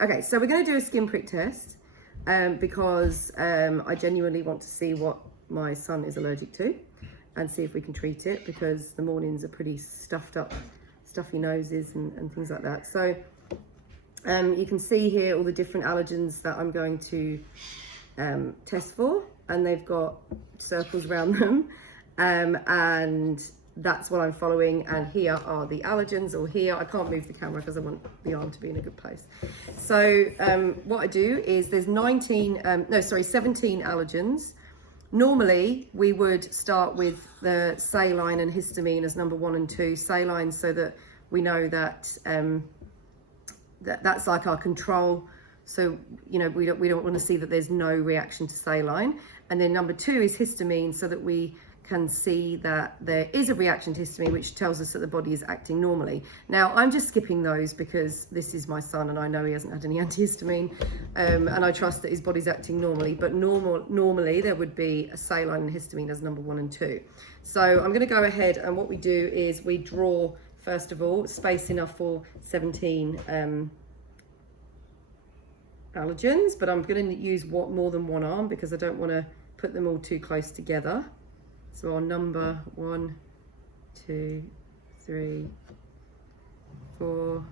Okay, so we're going to do a skin prick test because I genuinely want to see what my son is allergic to and see if we can treat it, because the mornings are pretty stuffy noses and things like that. So you can see here all the different allergens that I'm going to test for, and they've got circles around them, and that's what I'm following. And here are the allergens, or here, I can't move the camera because I want the arm to be in a good place. So what I do is there's 17 allergens. Normally we would start with the saline and histamine as number 1 and 2. Saline, so that we know that that's like our control. So, you know, we don't want to see that there's no reaction to saline. And then number 2 is histamine, so that we can see that there is a reaction to histamine, which tells us that the body is acting normally. Now, I'm just skipping those because this is my son and I know he hasn't had any antihistamine, and I trust that his body's acting normally. But normally there would be a saline and histamine as number 1 and 2. So I'm going to go ahead, and what we do is we draw, first of all, space enough for 17 allergens, but I'm going to use more than one arm because I don't want to put them all too close together. So I'll number 1, 2, 3, 4,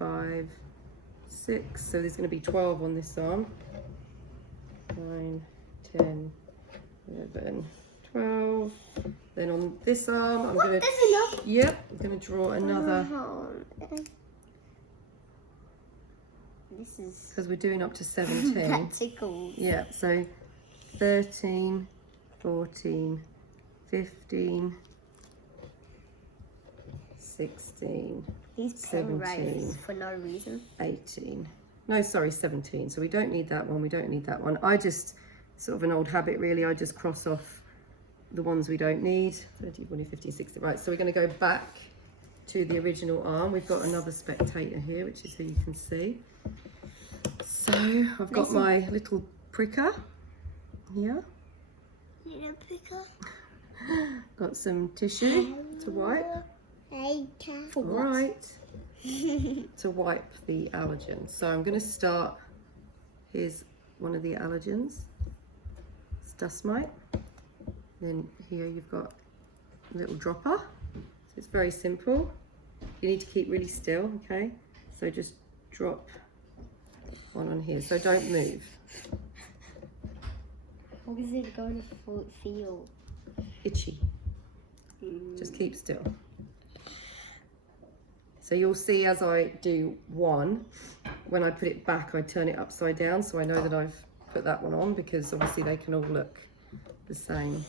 5, 6. So there's going to be 12 on this arm. 9, 10, 11, 12. Then on this arm, I'm going to. Yep, I'm going to draw another. This is because we're doing up to 17. practical. Yeah, so 13, 14, 15, 16, These pen 17, writes for no reason. 18. No, sorry, 17. So we don't need that one. We don't need that one. I just, sort of an old habit really, I just cross off the ones we don't need. 30, 40, 50, 60. Right, so we're going to go back to the original arm. We've got another spectator here, which is who you can see. So I've got my little pricker here. Little picker. Got some tissue to wipe. For All right. To wipe the allergens. So I'm going to start. Here's one of the allergens. It's dust mite. Then here you've got a little dropper. So it's very simple. You need to keep really still, okay? So just drop one on here. So don't move. What is it going to feel? Itchy. Just keep still. So you'll see as I do one, when I put it back, I turn it upside down, so I know that I've put that one on, because obviously they can all look the same.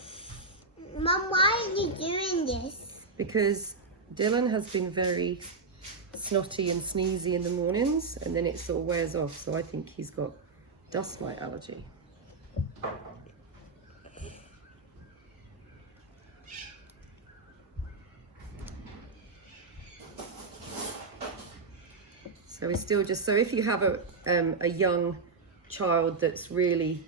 Mum, why are you doing this? Because Dylan has been very snotty and sneezy in the mornings, and then it sort of wears off, so I think he's got dust mite allergy. So we still just, so if you have a young child that's really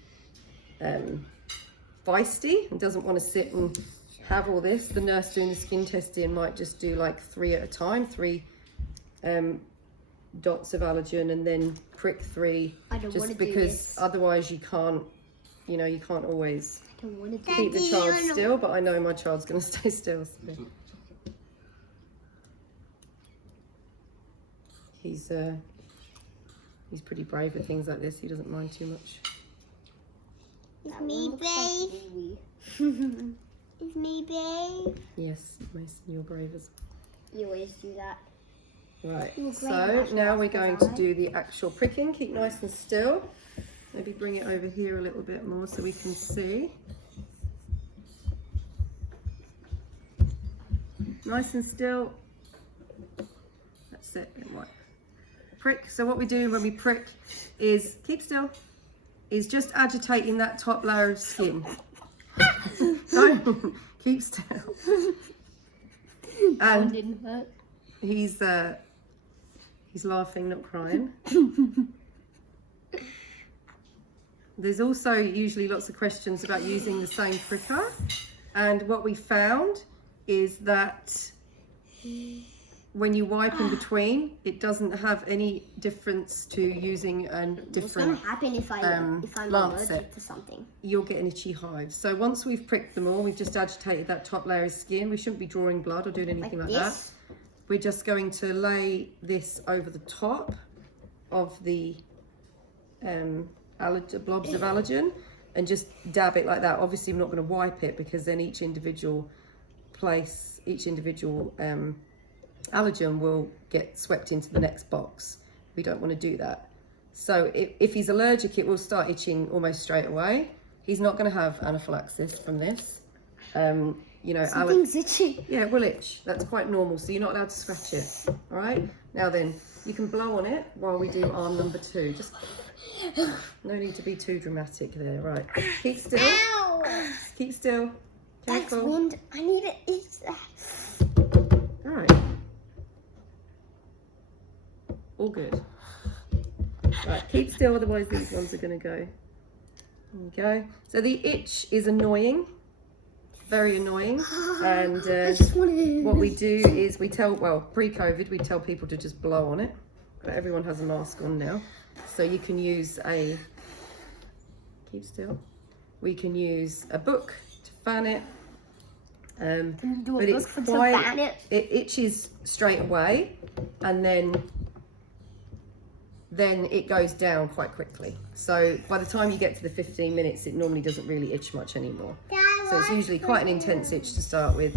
feisty and doesn't want to sit and have all this, the nurse doing the skin testing might just do like 3 at a time, 3 dots of allergen, and then prick 3, just because otherwise you can't, you know, you can't always keep the child still, but I know my child's going to stay still. So. He's pretty brave with things like this. He doesn't mind too much. Is me brave? Is me brave? Yes, Mason, you're brave as well. You always do that. Right, so now we're going to do the actual pricking. Keep nice and still. Maybe bring it over here a little bit more so we can see. Nice and still. That's it. Right. Prick. So what we do when we prick is, keep still, is just agitating that top layer of skin. Don't keep still. And didn't hurt. He's laughing, not crying. There's also usually lots of questions about using the same pricker, and what we found is that when you wipe in between, it doesn't have any difference to using a What's gonna different. happen if I'm Lancet. allergic to something? You'll get an itchy hive. So once we've pricked them all, we've just agitated that top layer of skin. We shouldn't be drawing blood or doing anything like that. This? We're just going to lay this over the top of the blobs of allergen and just dab it like that. Obviously, we're not going to wipe it because then each individual allergen will get swept into the next box. We don't want to do that. So if he's allergic, it will start itching almost straight away. He's not going to have anaphylaxis from this. You know, Something's itchy. yeah, it will itch. That's quite normal. So you're not allowed to scratch it. All right. Now then, you can blow on it while we do arm number 2. Just no need to be too dramatic there. Right. Keep still. Ow! Keep still. That's Careful. wind. I need to eat that. All right. All good. Right. Keep still. Otherwise, these ones are going to go. There we go. So the itch is annoying. Very annoying. And I just wanted what we do is pre-COVID, we tell people to just blow on it. But everyone has a mask on now. So you can use keep still. We can use a book to fan it. Can you do a But book it's for quite, to fan it? it itches straight away and then it goes down quite quickly. So by the time you get to the 15 minutes, it normally doesn't really itch much anymore. So it's usually quite an intense itch to start with.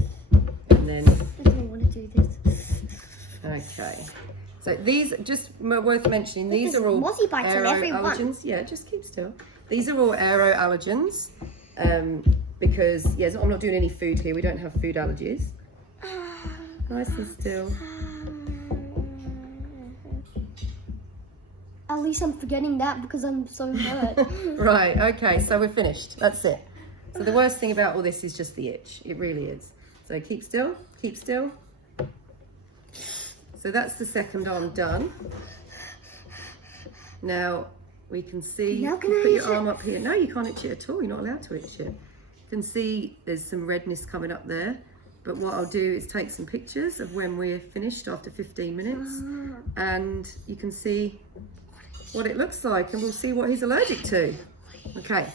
And then, I don't want to do this. okay. So these, just worth mentioning, these are all Mozzie bites on everyone. allergens. Yeah, just keep still. These are all aero allergens because, yes, I'm not doing any food here. We don't have food allergies. Nice and still. At least I'm forgetting that because I'm so hurt. Right, okay, so we're finished. That's it. So the worst thing about all this is just the itch. It really is. So keep still, keep still. So that's the second arm done. Now we can see, Now you can I put itch your it? arm up here. No, you can't itch it at all. You're not allowed to itch it. You can see there's some redness coming up there. But what I'll do is take some pictures of when we're finished after 15 minutes. And you can see what it looks like and we'll see what he's allergic to. Okay.